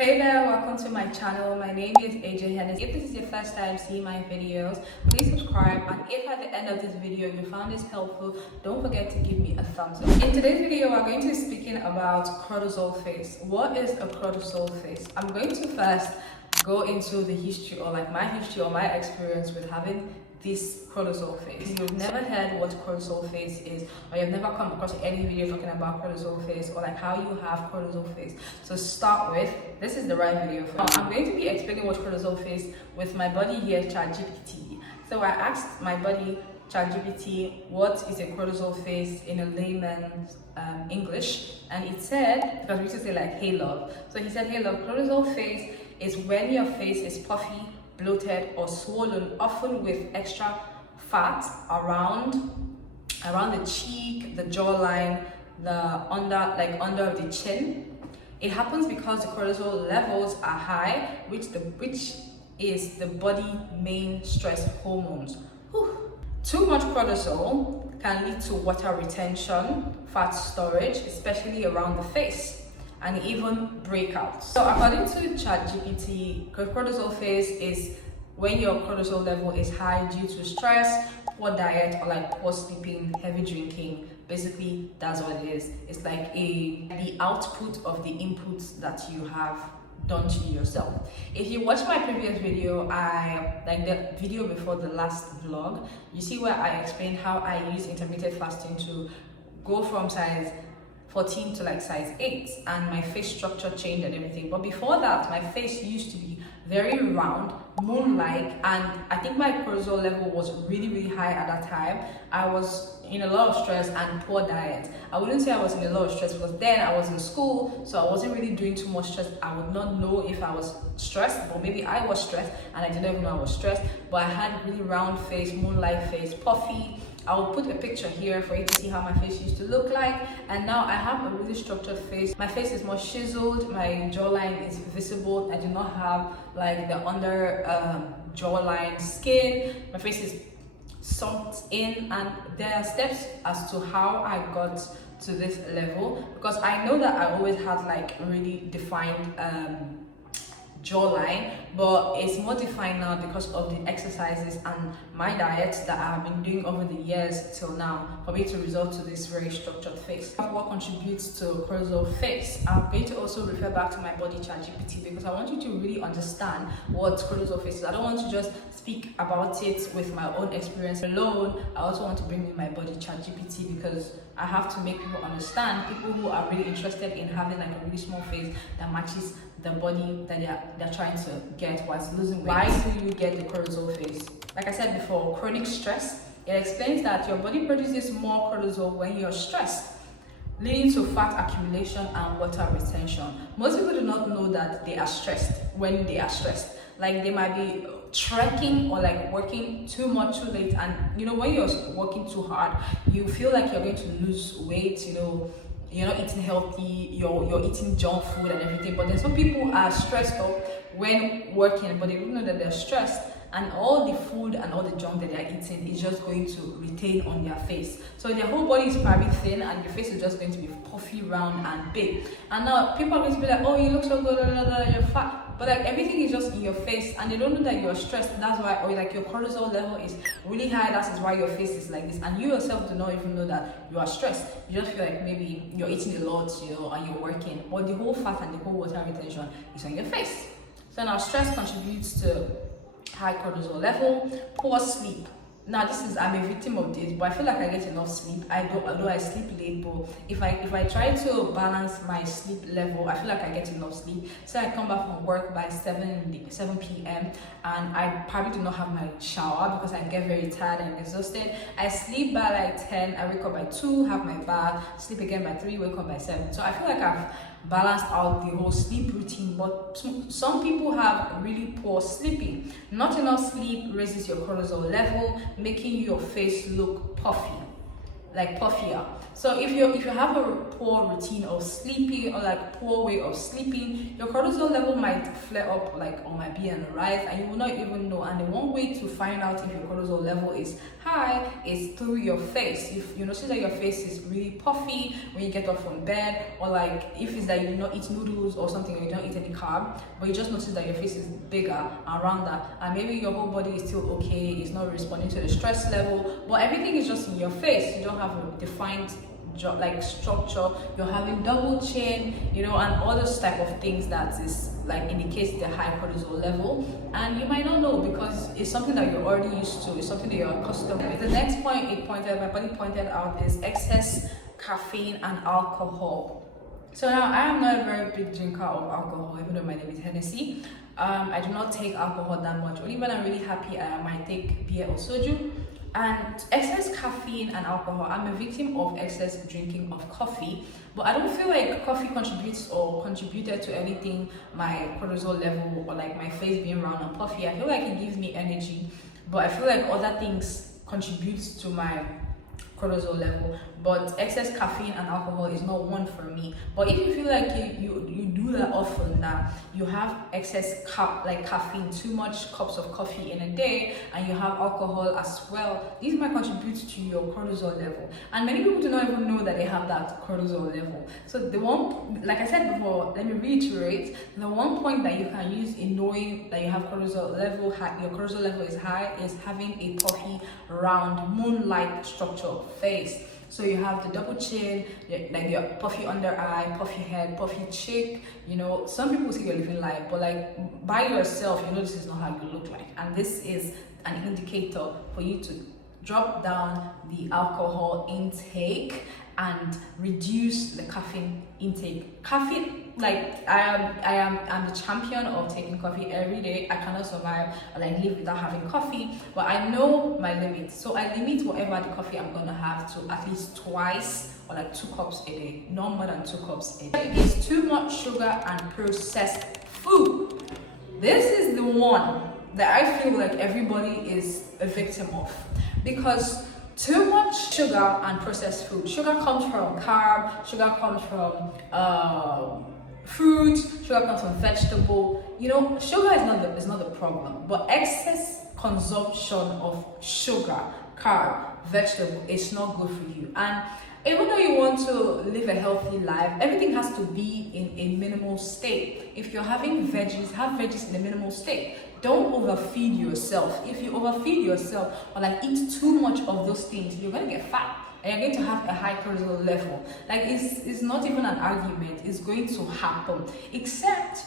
Hey there, welcome to my channel. My name is AJ Hennis. If this is your first time seeing my videos, please subscribe, and if at the end of this video you found this helpful, don't forget to give me a thumbs up. In today's video, we're going to be speaking about cortisol face. What is a cortisol face? I'm going to first go into the history, or like my history or my experience with having this cortisol face. If you've never heard what cortisol face is, or you've never come across any video talking about cortisol face, or like how you have cortisol face, so start with, this is the right video for you. I'm going to be explaining what cortisol face with my buddy here, ChatGPT. So I asked my buddy ChatGPT what is a cortisol face in a layman's English, and it said, because we used to say like, hey love, so he said, hey love, cortisol face is when your face is puffy, bloated or swollen, often with extra fat around the cheek, the jawline, the under the chin. It happens because the cortisol levels are high, which is the body main stress hormones. Too much cortisol can lead to water retention, fat storage, especially around the face, and even breakouts. So according to ChatGPT, cortisol face is when your cortisol level is high due to stress, poor diet, or like poor sleeping, heavy drinking. Basically, that's what it is. It's like the output of the inputs that you have done to yourself. If you watch my previous video, like the video before the last vlog, you see where I explained how I use intermittent fasting to go from size 14 to like size 8, and my face structure changed and everything. But before that, my face used to be very round, moon-like, and I think my cortisol level was really high at that time. I was in a lot of stress and poor diet. I wouldn't say I was in a lot of stress because then I was in school, so I wasn't really doing too much stress. I would not know if I was stressed, but maybe I was stressed and I didn't even know I was stressed. But I had really round face, moon-like face, puffy. I will put a picture here for you to see how my face used to look like, and now I have a really structured face. My face is more chiseled, my jawline is visible. I do not have like the under jawline skin. My face is sunk in, and there are steps as to how I got to this level, because I know that I always had like really defined jawline, but it's more defined now because of the exercises and my diet that I have been doing over the years till now for me to result to this very structured face. What contributes to cortisol face? I'm going to also refer back to my body ChatGPT, because I want you to really understand what cortisol face is. I don't want to just speak about it with my own experience alone. I also want to bring in my body ChatGPT, because I have to make people understand, people who are really interested in having like a really small face that matches the body that they're trying to get whilst losing weight. Why do you get the cortisol face? Like I said before, chronic stress. It explains that your body produces more cortisol when you're stressed, leading to fat accumulation and water retention. Most people do not know that they are stressed when they are stressed. Like they might be trekking or like working too much too late, and you know, when you're working too hard, you feel like you're going to lose weight, you know, you're not eating healthy, you're eating junk food and everything. But then some people are stressed out when working, but they don't know that they're stressed, and all the food and all the junk that they're eating is just going to retain on their face. So their whole body is probably thin, and your face is just going to be puffy, round and big. And now people are going to be like, oh, you look so good, you're fat. But like everything is just in your face, and they don't know that you're stressed. That's why, or like your cortisol level is really high. That is why your face is like this, and you yourself do not even know that you are stressed. You just feel like maybe you're eating a lot, you know, and you're working, but the whole fat and the whole water retention is on your face. So now stress contributes to high cortisol level, poor sleep. Now I'm a victim of this, but I feel like I get enough sleep. Although I sleep late, but if I try to balance my sleep level, I feel like I get enough sleep. So I come back from work by 7 p.m. and I probably do not have my shower because I get very tired and exhausted. I sleep by like 10, I wake up by 2, have my bath, sleep again by 3, wake up by 7. So I feel like I've balanced out the whole sleep routine, but some people have really poor sleeping. Not enough sleep raises your cortisol level, making your face look puffy. like puffier. So if you have a poor routine of sleeping, or like poor way of sleeping, your cortisol level might flare up, like, or might be on the rise, and you will not even know. And the one way to find out if your cortisol level is high is through your face. If you notice that your face is really puffy when you get up from bed, or like if it's that you not eat noodles or something, or you don't eat any carb, but you just notice that your face is bigger around that, and maybe your whole body is still okay, it's not responding to the stress level, but everything is just in your face. You don't have a defined like structure, you're having double chin, you know, and all those type of things that is like indicates the high cortisol level, and you might not know because it's something that you're already used to, it's something that you're accustomed with. The next point my body pointed out is excess caffeine and alcohol. So now I am not a very big drinker of alcohol, even though my name is Hennessy. I do not take alcohol that much. Only when I'm really happy I might take beer or soju. And excess caffeine and alcohol, I'm a victim of excess drinking of coffee, but I don't feel like coffee contributes or contributed to anything, my cortisol level or like my face being round and puffy. I feel like it gives me energy, but I feel like other things contribute to my cortisol level, but excess caffeine and alcohol is not one for me. But if you feel like you do that often, that you have excess caffeine, too much cups of coffee in a day, and you have alcohol as well, these might contribute to your cortisol level. And many people do not even know that they have that cortisol level. So the one, like I said before, let me reiterate, the one point that you can use in knowing that you have cortisol level high, your cortisol level is high, is having a puffy, round, moon-like structure face. So you have the double chin, like your puffy under eye, puffy head, puffy cheek. You know, some people say you're living life, but like by yourself, you know this is not how you look like. And this is an indicator for you to drop down the alcohol intake and reduce the caffeine intake. Caffeine, like I'm the champion of taking coffee every day. I cannot survive or like live without having coffee, but I know my limits. So I limit whatever the coffee I'm gonna have to at least twice or like 2 cups a day, no more than 2 cups a day. It's too much sugar and processed food. This is the one that I feel like everybody is a victim of, because too much sugar and processed food. Sugar comes from carb, sugar comes from fruit, sugar comes from vegetable. You know, sugar is not the problem, but excess consumption of sugar, carb, vegetable is not good for you. And even though you want to live a healthy life, everything has to be in a minimal state. If you're having veggies, have veggies in a minimal state. Don't overfeed yourself. If you overfeed yourself or like eat too much of those things, you're gonna get fat and you're going to have a high cortisol level. Like it's not even an argument, it's going to happen. Except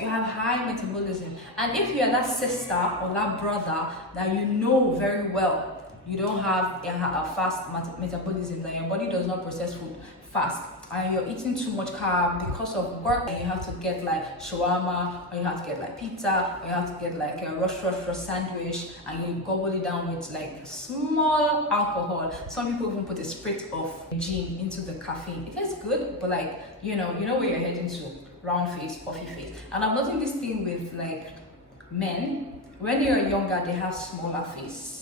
you have high metabolism. And if you're that sister or that brother that you know very well you don't have a fast metabolism, that your body does not process food fast, and you're eating too much carb because of work, and you have to get like shawarma, or you have to get like pizza, or you have to get like a rush sandwich, and you gobble it down with like small alcohol. Some people even put a sprit of gin into the caffeine. It tastes good, but like you know where you're heading to. Round face, puffy face. And I'm noticing this thing with like men, when they're younger they have smaller face.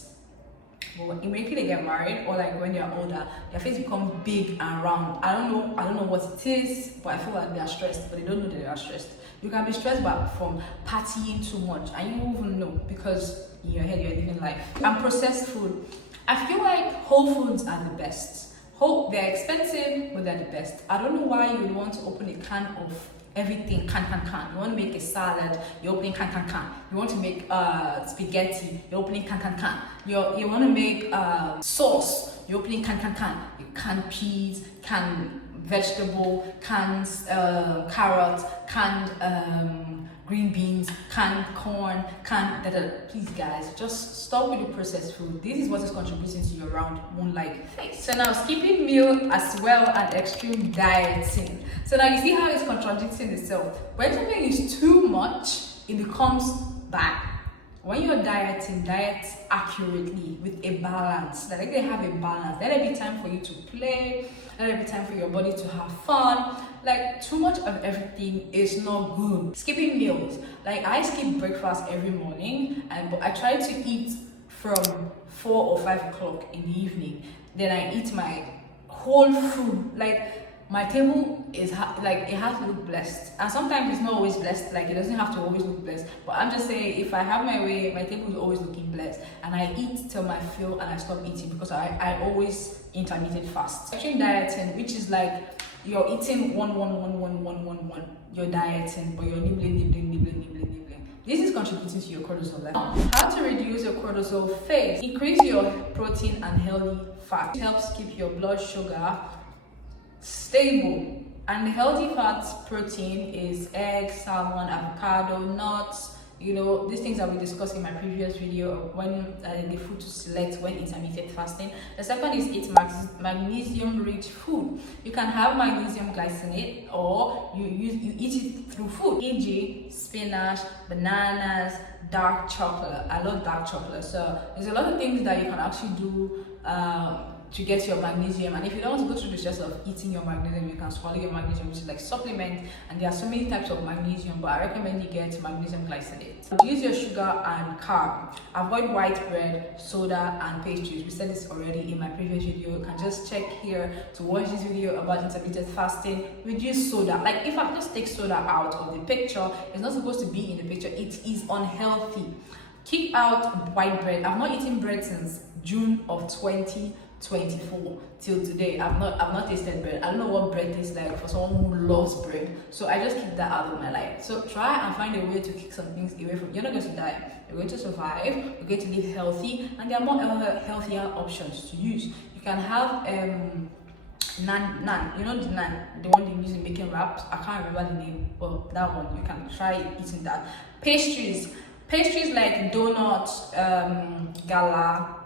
But immediately they get married, or like when they're older, their face becomes big and round. I don't know what it is, but I feel like they are stressed, but they don't know that they are stressed. You can be stressed from partying too much, and you won't even know because in your head you're living life. And processed food, I feel like whole foods are the best. They're expensive, but they're the best. I don't know why you would want to open a can of everything, can. You want to make a salad, you're opening can. You want to make spaghetti, you're opening can. You want to make sauce, you're opening can. You can peas, canned vegetable, canned carrot, canned green beans, canned corn, Please guys, just stop with the processed food. This is what is contributing to your round moon-like face. So now skipping meal as well and extreme dieting. So now you see how it's contradicting itself. When something is too much, it becomes bad. When you're dieting, diet accurately with a balance. Like they have a balance. Let there be time for you to play. Let there be time for your body to have fun. Like too much of everything is not good. Skipping meals. Like I skip breakfast every morning, but I try to eat from 4 or 5 o'clock in the evening. then I eat my whole food. Like my table is like, it has to look blessed, and sometimes it's not always blessed. Like it doesn't have to always look blessed, but I'm just saying, if I have my way, my table is always looking blessed, and I eat till I feel and I stop eating, because I always intermittent fast. Actually dieting, which is like you're eating one, you're dieting, but you're nibbling. This is contributing to your cortisol level. How to reduce your cortisol face? Increase your protein and healthy fat. It helps keep your blood sugar stable. And the healthy fats protein is eggs, salmon, avocado, nuts, you know, these things that we discussed in my previous video of when the food to select when intermittent fasting. The second is eat magnesium rich food. You can have magnesium glycinate, or you eat it through food, e.g. spinach, bananas, dark chocolate. I love dark chocolate. So there's a lot of things that you can actually do to get your magnesium. And if you don't want to go through the process of eating your magnesium, you can swallow your magnesium, which is like supplement, and there are so many types of magnesium, but I recommend you get magnesium glycinate. Reduce your sugar and carb. Avoid white bread, soda, and pastries. We said this already in my previous video. You can just check here to watch this video about intermittent fasting. Reduce soda. Like if I just take soda out of the picture, it's not supposed to be in the picture. It is unhealthy. Keep out white bread. I've not eaten bread since June of 2024 till today. I've not tasted bread. I don't know what bread tastes like for someone who loves bread, so I just keep that out of my life. So try and find a way to kick some things away from. You're not going to die, you're going to survive, you're going to live healthy, and there are more healthier options to use. You can have naan, you know the naan, the one they use in making wraps. I can't remember the name, but that one, you can try eating that. Pastries like donuts, gala,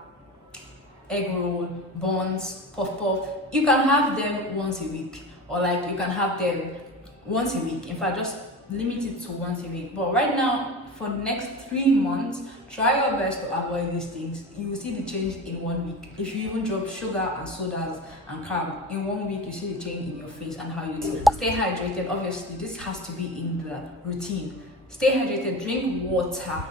egg roll, buns, puff. You can have them once a week, or like you can have them once a week. In fact, just limit it to once a week. But right now, for the next 3 months, try your best to avoid these things. You will see the change in 1 week. If you even drop sugar and sodas and carb in 1 week, you see the change in your face and how you do. Stay hydrated. Obviously, this has to be in the routine. Stay hydrated. Drink water.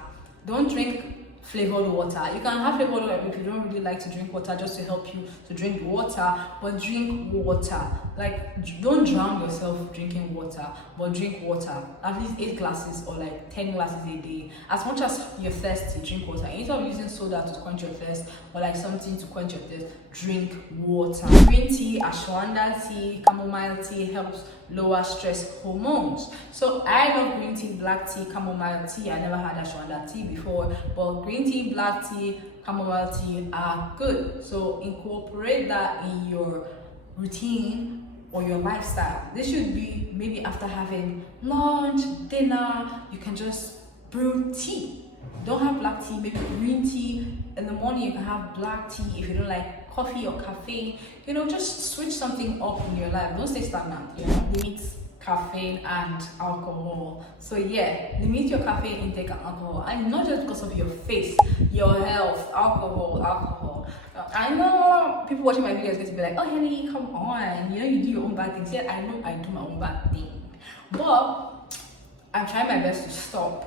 Don't drink flavored water. You can have flavored water if you don't really like to drink water, just to help you to drink water, but drink water. Like, don't drown yourself drinking water, but drink water. At least 8 glasses or like 10 glasses a day. As much as you're thirsty, drink water. Instead of using soda to quench your thirst, or like something to quench your thirst, drink water. Green tea, ashwagandha tea, chamomile tea helps lower stress hormones. So I love green tea, black tea, chamomile tea. I never had ashwagandha tea before, but green tea, black tea, chamomile tea are good. So incorporate that in your routine or your lifestyle. This should be maybe after having lunch, dinner, you can just brew tea. Don't have black tea, maybe green tea. In the morning you can have black tea if you don't like coffee or caffeine. You know, just switch something up in your life. Don't stay stagnant, you know. Limit caffeine and alcohol. So yeah, limit your caffeine intake and alcohol. And not just because of your face, your health. Alcohol. I know people watching my videos going to be like, oh Henny, come on, you know you do your own bad things. Yeah, I know I do my own bad thing, but I'm trying my best to stop.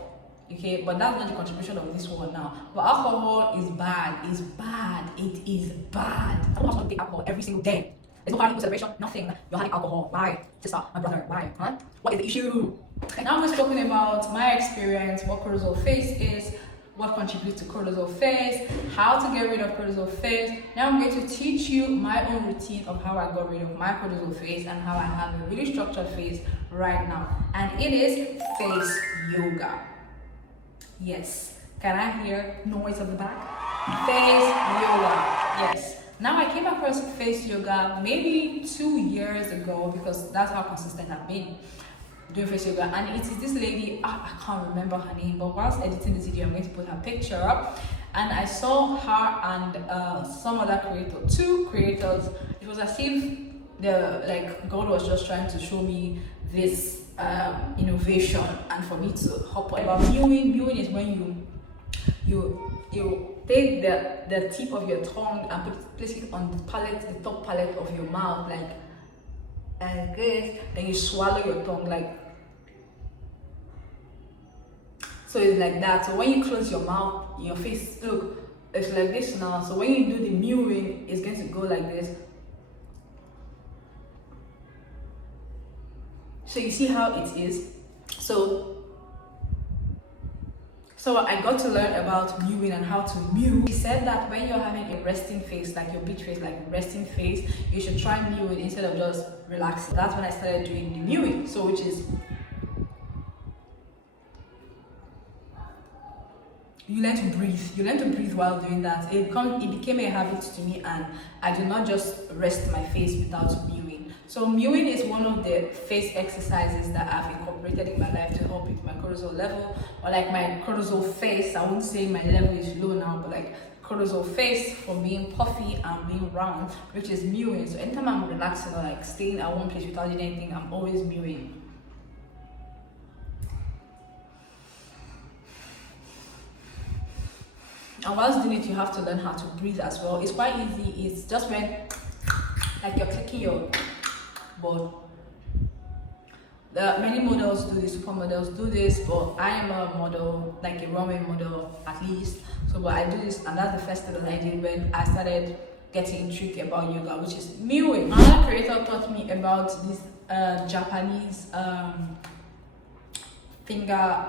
Okay, but that's not the contribution of this one now. But alcohol is bad. It's bad. It is bad. I don't have to take alcohol every single day. There's no party, no celebration, nothing. You're having alcohol. Why? Sister, my brother, why? Huh? What is the issue? And now we're talking about my experience, what cortisol face is, what contributes to cortisol face, how to get rid of cortisol face. Now I'm going to teach you my own routine of how I got rid of my cortisol face and how I have a really structured face right now. And it is face yoga. Yes. Can I hear noise at the back? Face yoga. Yes. Now I came across face yoga maybe 2 years ago, because that's how consistent I've been doing face yoga. And it is this lady, I can't remember her name, but whilst editing this video I'm going to put her picture up, and I saw her and some other creator, 2 creators. It was as if God was just trying to show me this innovation and for me to hop on. About viewing is when you take the tip of your tongue and place it on the top palate of your mouth, like this, then you swallow your tongue, like so. It's like that. So when you close your mouth, your face, look, it's like this now. So when you do the mewing, it's going to go like this. So you see how it is. So I got to learn about mewing and how to mew. He said that when you're having a resting face, like your beach face, like a resting face, you should try mewing instead of just relaxing. That's when I started doing the mewing. So which is, you learn to breathe. You learn to breathe while doing that. It became a habit to me, and I do not just rest my face without mewing. So mewing is one of the face exercises that I've incorporated in my life to help with my cortisol level, or like my cortisol face. I won't say my level is low now, but like cortisol face from being puffy and being round, which is mewing. So anytime I'm relaxing or like staying at one place without doing anything, I'm always mewing. And whilst doing it, you have to learn how to breathe as well. It's quite easy. It's just when like you're clicking your board. Many models do this, supermodels do this, but I am a model, like a runway model at least. So but I do this, and that's the first thing that I did when I started getting intrigued about yoga, which is mewing. Another creator taught me about this Japanese finger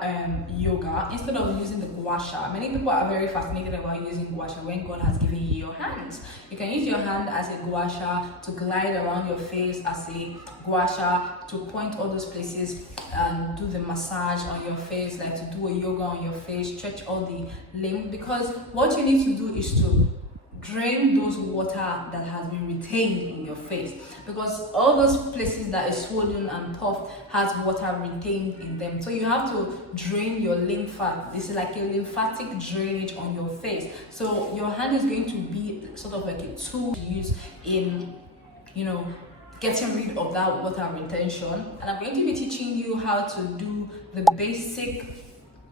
yoga instead of using the gua sha. Many people are very fascinated about using gua sha when God has given you your hands. You can use your hand as a gua sha to glide around your face, as a gua sha to point all those places and do the massage on your face, like to do a yoga on your face, stretch all the limb, because what you need to do is to drain those water that has been retained in your face, because all those places that is swollen and puffed has water retained in them. So you have to drain your lymph. This is like a lymphatic drainage on your face. So your hand is going to be sort of like a tool to use in, you know, getting rid of that water retention. And I'm going to be teaching you how to do the basic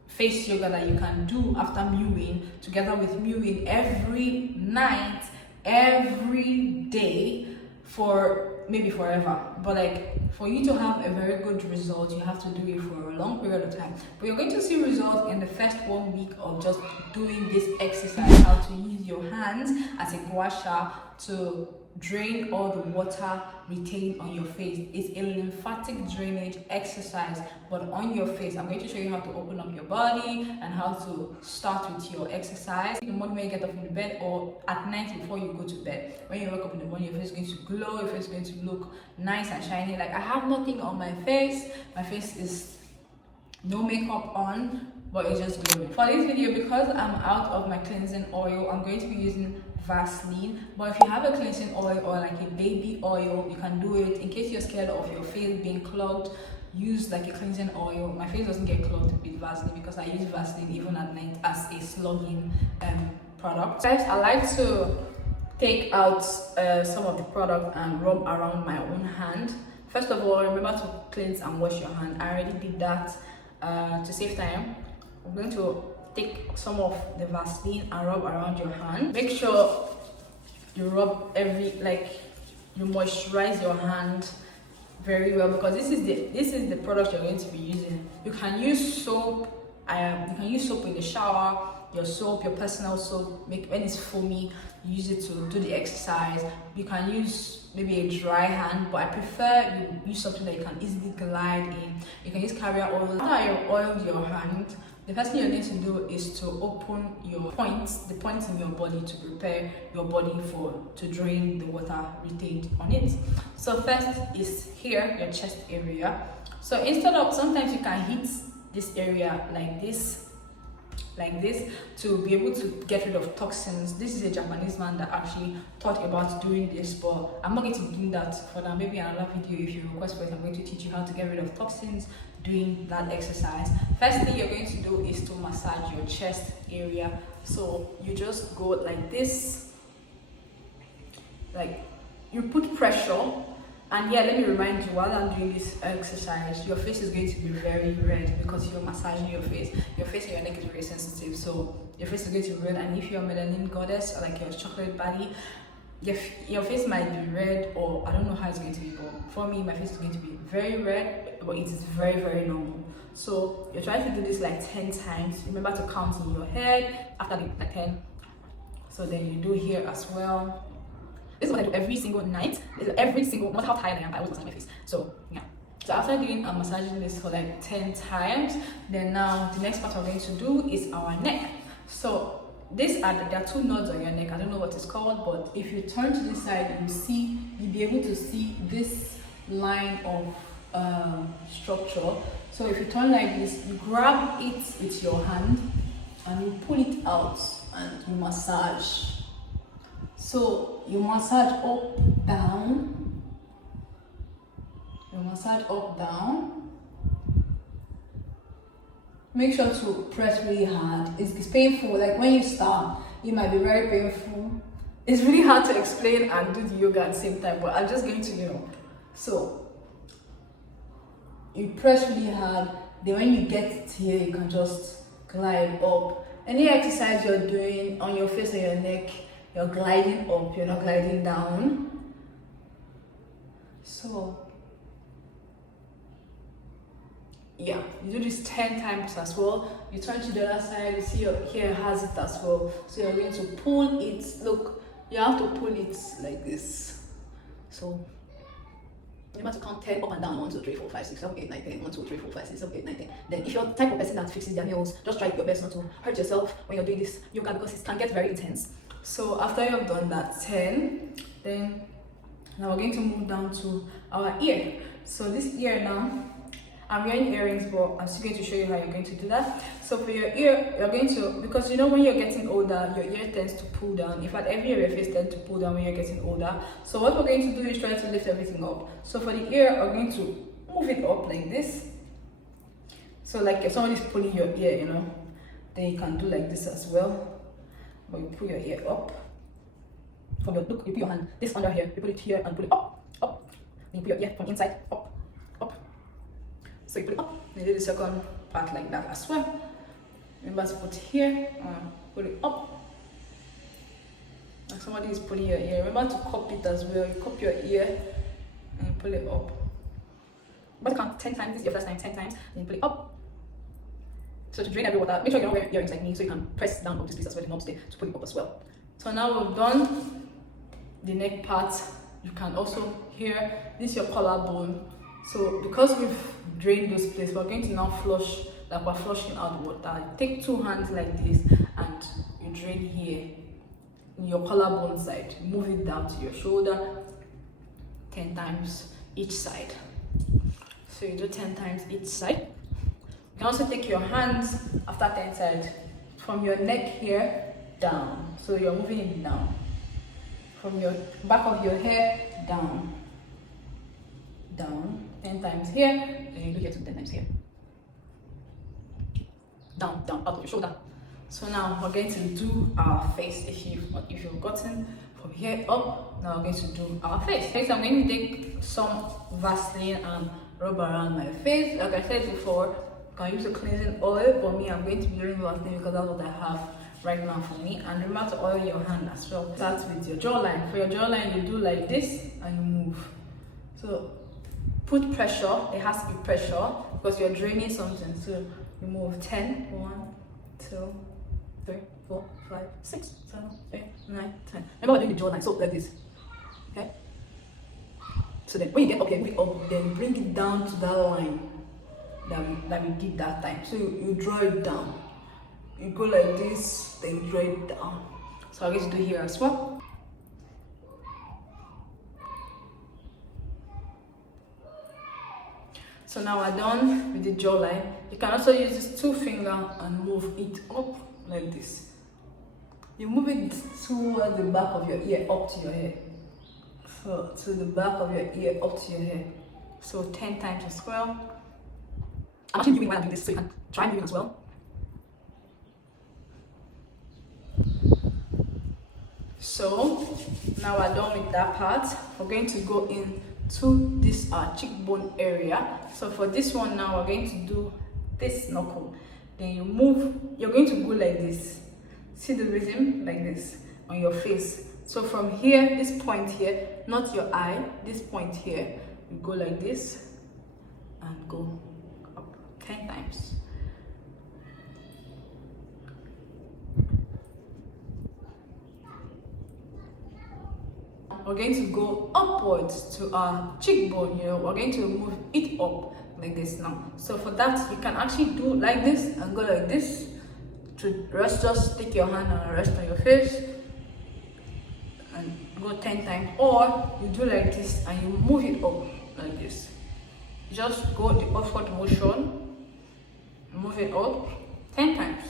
face yoga that you can do after mewing, together with mewing every night, every day, for maybe forever. But like, for you to have a very good result, you have to do it for a long period of time. But you're going to see results in the first 1 week of just doing this exercise, how to use your hands as a gua sha to drain all the water retained on your face. It's a lymphatic drainage exercise, but on your face. I'm going to show you how to open up your body and how to start with your exercise in the morning when you get up in the bed, or at night before you go to bed. When you wake up in the morning, your face is going to glow, your face is going to look nice and shiny. Like, I have nothing on my face. My face is no makeup on, but it's just glowing. For this video, because I'm out of my cleansing oil, I'm going to be using Vaseline. But if you have a cleansing oil or like a baby oil, you can do it. In case you're scared of your face being clogged, use like a cleansing oil. My face doesn't get clogged with Vaseline because I use Vaseline even at night as a slugging product. First, I like to take out some of the product and rub around my own hand. First of all, remember to cleanse and wash your hand. I already did that. To save time, I'm going to take some of the Vaseline and rub around your hand. Make sure you rub you moisturize your hand very well, because this is the product you're going to be using. You can use soap. You can use soap in the shower. Your soap, your personal soap. When it's foamy, use it to do the exercise. You can use maybe a dry hand, but I prefer you use something that you can easily glide in. You can use carrier oil. After you've oiled your hand, the first thing you need to do is to open the points in your body, to prepare your body to drain the water retained on it. So first is here, your chest area. So sometimes you can hit this area like this to be able to get rid of toxins. This is a Japanese man that actually taught about doing this, but I'm not going to be doing that for now. Maybe another video, if you request for it, I'm going to teach you how to get rid of toxins doing that exercise. First thing you're going to do is to massage your chest area. So you just go like this, like you put pressure. And yeah, let me remind you, while I'm doing this exercise, your face is going to be very red because you're massaging your face. Your face and your neck is very sensitive, so your face is going to be red. And if you're a melanin goddess, or like you're a chocolate body, your face might be red, or I don't know how it's going to be, but for me, my face is going to be very red, but it is very, very normal. So you're trying to do this like 10 times. Remember to count in your head. After the 10, So then you do here as well. This is what I do every single night. Every single, no matter how tired I am, I always massage my face. So yeah. So after doing massaging this for like 10 times, then now the next part we're going to do is our neck. So there are two nodes on your neck. I don't know what it's called, but if you turn to this side, you'll be able to see this line of structure. So if you turn like this, you grab it with your hand and you pull it out and you massage. So you massage up, down. You massage up, down. Make sure to press really hard. It's painful. Like when you start, it might be very painful. It's really hard to explain and do the yoga at the same time, but I'm just going to, So you press really hard. Then when you get it here, you can just glide up. Any exercise you're doing on your face or your neck, you're gliding up, you're not gliding down. So yeah, you do this 10 times as well. You turn to the other side, you see here has it as well. So you're going to pull it. Look, you have to pull it like this. So you have to count 10 up and down. 1, 2, 3, 4, 5, 6, 7, 8, 9, 10. 1, 2, 3, 4, 5, 6, 7, 8, 9, 10. Then if you're the type of person that fixes their nails, just try your best not to hurt yourself when you're doing this yoga, because it can get very intense. So after you've done that 10, then now we're going to move down to our ear. So this ear now, I'm wearing earrings, but I'm still going to show you how you're going to do that. So for your ear, you're going to, because when you're getting older, your ear tends to pull down. In fact, every area of your face tends to pull down when you're getting older. So what we're going to do is try to lift everything up. So for the ear, we're going to move it up like this. So like if somebody's pulling your ear, then you can do like this as well. But you pull your ear up. Look, you put your hand this under here, you put it here and pull it up, up. Then you put your ear from inside, up, up. So you put it up, and you do the second part like that as well. Remember to put here, put it up. Like somebody is pulling your ear. Remember to cup it as well. You cup your ear and you pull it up. But count 10 times. This is your first time, 10 times. Then you pull it up. So to drain every water, make sure you don't wear earrings like me, so you can press down up this piece as well, the knobs there, to pull it up as well. So now we've done the neck part. You can also hear this is your collarbone. So because we've drained those places, we're going to now flush, like we're flushing out water. Take 2 hands like this and you drain here in your collarbone side. Move it down to your shoulder 10 times each side. So you do 10 times each side. You can also take your hands after 10 sides from your neck here down. So you're moving it down. From your back of your hair down. Down 10 times here, then you do here to 10 times here. Down, down, out of your shoulder. So now we're going to do our face. If you've gotten from here up, now we're going to do our face. Next, I'm going to take some Vaseline and rub around my face. Like I said before, you can use a cleansing oil. For me, I'm going to be using Vaseline because that's what I have right now for me. And remember to oil your hand as well. Start with your jawline. For your jawline, you do like this and you move. So put pressure. It has to be pressure because you're draining something. So you move 10. 1, 2, 3, 4, 5, 6, 7, 8, 9, 10. Remember we're doing the jawline. So like this. Okay. So then when you get up here, move it up, then bring it down to that line that we did that time. So you draw it down. You go like this, then you draw it down. So I'm going to do here as well. So now we're done with the jawline. You can also use this 2 finger and move it up like this. You move it towards the back of your ear up to your head. So to the back of your ear up to your head. So 10 times as well. I'm actually doing while I'm doing this, so you can try moving as well. So now we're done with that part. We're going to go into this cheekbone area. So for this one now, we're going to do this knuckle. Then you move, you're going to go like this. See the rhythm? Like this on your face. So from here, this point here, not your eye, this point here, you go like this and go up 10 times. we're going to go upwards to our cheekbone. You know, we're going to move it up like this now. So for that, you can actually do like this and go like this to rest. Just take your hand and rest on your face and go 10 times, or you do like this and you move it up like this. Just go the upward motion, move it up 10 times.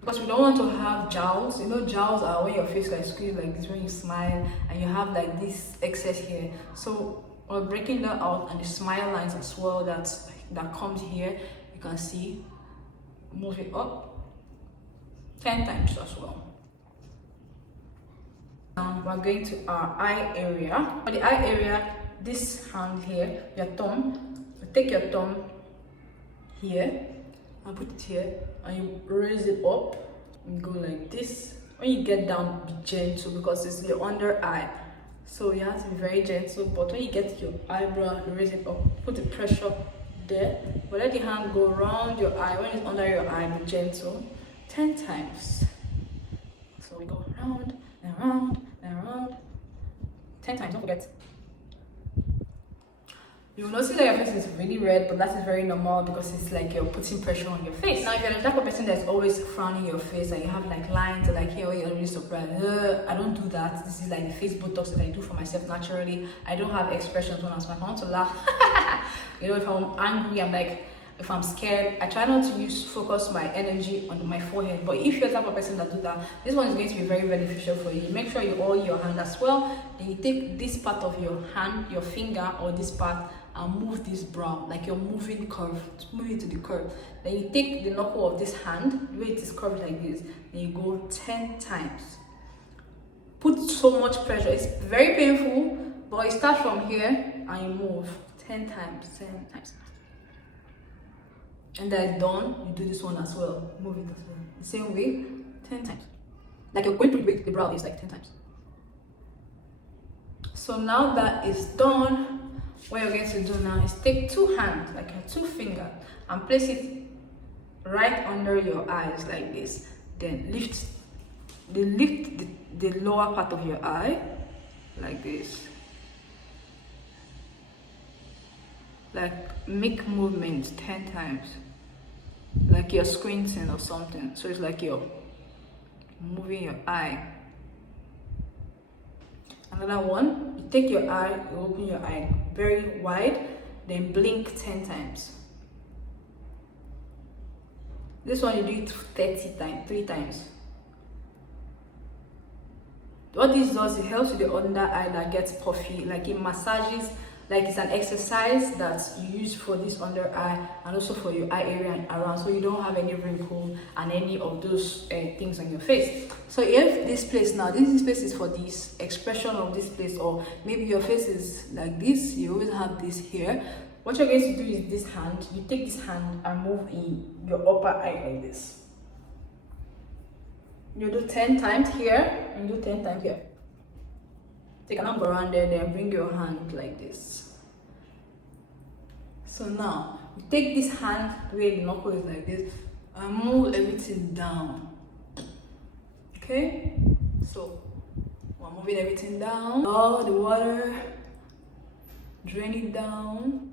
Because we don't want to have jowls. You know, jowls are when your face like squeeze like this when you smile and you have like this excess here. So we're breaking that out, and the smile lines as well that comes here, you can see. Move it up 10 times as well. Now we're going to our eye area. For the eye area, this hand here, your thumb, you take your thumb here and put it here, and you raise it up and go like this. When you get down, be gentle because it's your under eye, so you have to be very gentle. But when you get to your eyebrow, you raise it up, put the pressure there, but let the hand go around your eye. When it's under your eye, be gentle 10 times. So we go around and around and around 10 times. Don't forget. You will notice that your face is really red, but that is very normal because it's like you're putting pressure on your face. Now, if you're the type of person that's always frowning your face and you have like lines or like here where you're really surprised, I don't do that. This is like the face botox that I do for myself naturally. I don't have expressions when I'm smiling. I want to laugh. You know, if I'm angry, I'm like, if I'm scared, I try not to focus my energy on my forehead. But if you're the type of person that do that, this one is going to be very beneficial for you. Make sure you oil your hand as well. Then you take this part of your hand, your finger, or this part, and move this brow like you're moving curve. Move it to the curve. Then you take the knuckle of this hand, the way it is curved like this, then you go 10 times. Put so much pressure. It's very painful, but you start from here and you move 10 times, 10 times. And that's done, you do this one as well. Move it as well. The same way, 10 times. Like you're going to break the brow is like 10 times. So now that is done, what you're going to do now is take two hands, like your two fingers, and place it right under your eyes like this. Then lift the lower part of your eye like this. Like make movements 10 times, like you're squinting or something. So it's like you're moving your eye. Another one, you take your eye, you open your eye very wide, then blink 10 times. This one you do it 30 times, 3 times. What this does, it helps with the under eye that gets puffy, like it massages. Like it's an exercise that you use for this under eye and also for your eye area and around, so you don't have any wrinkle and any of those things on your face. So if this place now, this place is for this expression of this place, or maybe your face is like this, you always have this here. What you're going to do is this hand, you take this hand and move in your upper eye like this. You do 10 times here and do 10 times here. Take a number around there, then bring your hand like this. So now, you take this hand where the knuckle is like this and move everything down. Okay? So, we're moving everything down. All the water, drain it down.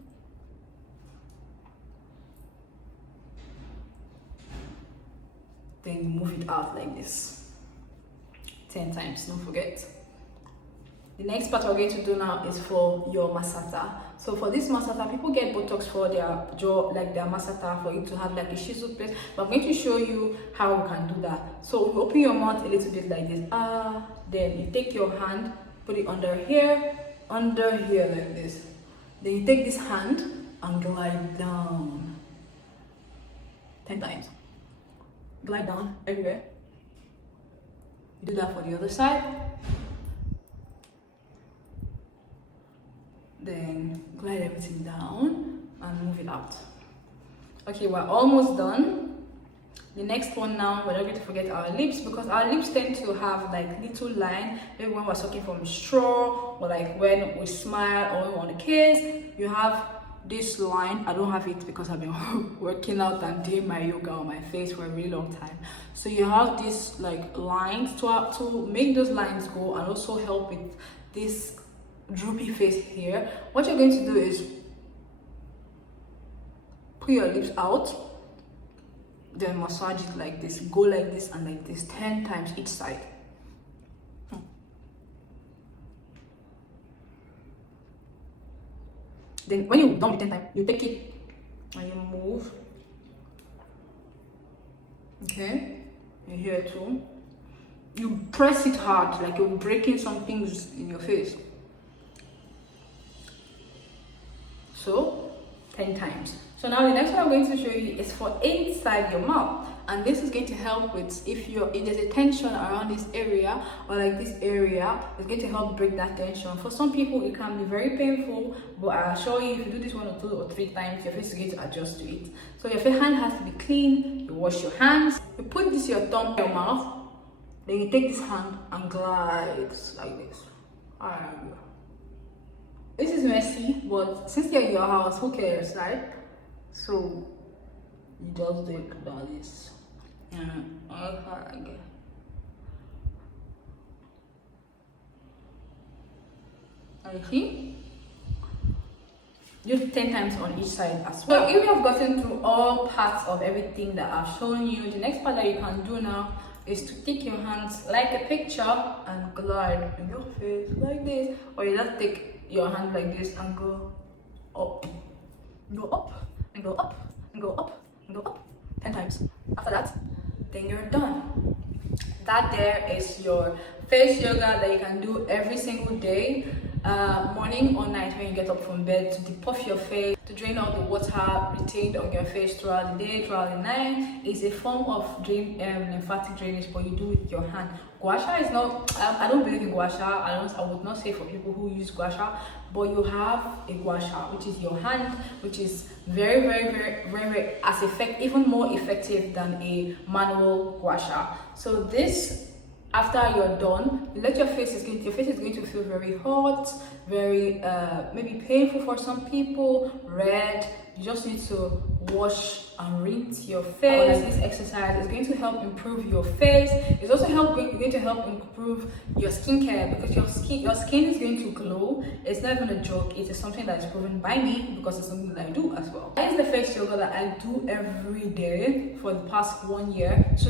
Then you move it out like this. 10 times, don't forget. The next part we're going to do now is for your masata. So for this masata, people get Botox for their jaw, like their masata, for you to have like a shizu place. But I'm going to show you how we can do that. So you open your mouth a little bit like this. Then you take your hand, put it under here like this. Then you take this hand and glide down 10 times. Glide down everywhere. You do that for the other side. Then glide everything down and move it out. Okay, we're almost done. The next one now, we're not going to forget our lips, because our lips tend to have like little line. Maybe when we're sucking from a straw, or like when we smile or when we want to kiss, you have this line. I don't have it because I've been working out and doing my yoga on my face for a really long time. So you have these like lines to make those lines go, and also help with this droopy face here. What you're going to do is put your lips out, then massage it like this. Go like this and like this 10 times each side. Then when you're done with 10 times, you take it and you move. Okay, and here too. You press it hard, like you're breaking some things in your face. So 10 times. So now the next one I'm going to show you is for inside your mouth, and this is going to help with if there's a tension around this area or like this area. It's going to help break that tension. For some people it can be very painful, but I assure you, if you do this 1 or 2 or 3 times, your face is going to adjust to it. So your hand has to be clean. You wash your hands, you put this your thumb in your mouth, then you take this hand and glide like this. Alright. This is messy, but since you're in your house, who cares, right? So you just do it like this. Okay. And see? Just 10 times on each side as well. So if you have gotten through all parts of everything that I've shown you, the next part that you can do now is to take your hands like a picture and glide in your face like this, or you just take your hand like this and go up, and go up, and go up, and go up, and go up 10 times. After that, then you're done. That there is your face yoga that you can do every single day, morning or night when you get up from bed, to depuff your face, to drain out the water retained on your face throughout the day, throughout the night. It's a form of lymphatic drainage, but you do it with your hand. Gua sha is not, I don't believe in gua sha. I would not say for people who use gua sha, but you have a gua sha, which is your hand, which is very as effective, even more effective than a manual gua sha. So this, after you're done, you let your face is going to feel very hot, very maybe painful for some people, red. You just need to wash and rinse your face. Like this exercise is going to help improve your face. It's also going to help improve your skincare, because your skin is going to glow. It's not even a joke. It is something that is proven by me, because it's something that I do as well. That is the face yoga that I do every day for the past 1 year, to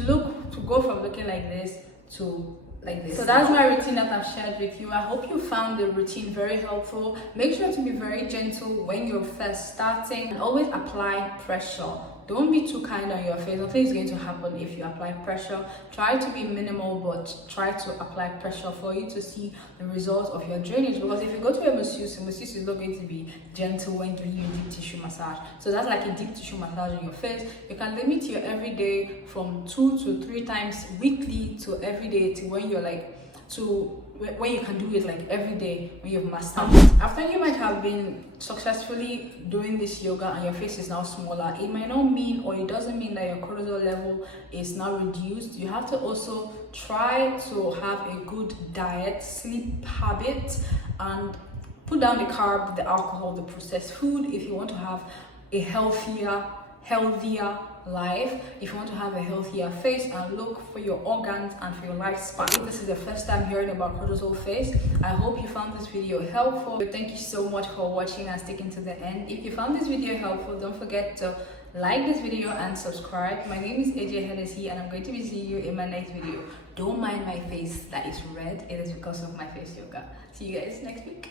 go from looking like this to like this. So that's my routine that I've shared with you. I hope you found the routine very helpful. Make sure to be very gentle when you're first starting, and always apply pressure. Don't be too kind on your face. Nothing is going to happen if you apply pressure. Try to be minimal, but try to apply pressure for you to see the results of your drainage. Because if you go to a masseuse is not going to be gentle when doing your deep tissue massage. So that's like a deep tissue massage on your face. You can limit your everyday from 2 to 3 times weekly to every day, to when you're like, to when you can do it like every day when you've mastered. After you might have been successfully doing this yoga and your face is now smaller, it might not mean, or it doesn't mean that your cortisol level is now reduced. You have to also try to have a good diet, sleep habit, and put down the carb, the alcohol, the processed food if you want to have a healthier life, if you want to have a healthier face and look for your organs and for your lifespan. If this is the first time hearing about Cortisol Face, I hope you found this video helpful. Thank you so much for watching and sticking to the end. If you found this video helpful, don't forget to like this video and subscribe. My name is AJ Hennessy, and I'm going to be seeing you in my next video. Don't mind my face that is red. It is because of my face yoga. See you guys next week.